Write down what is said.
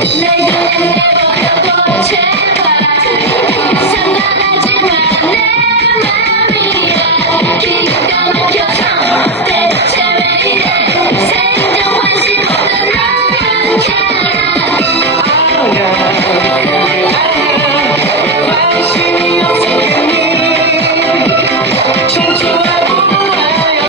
Let's make it.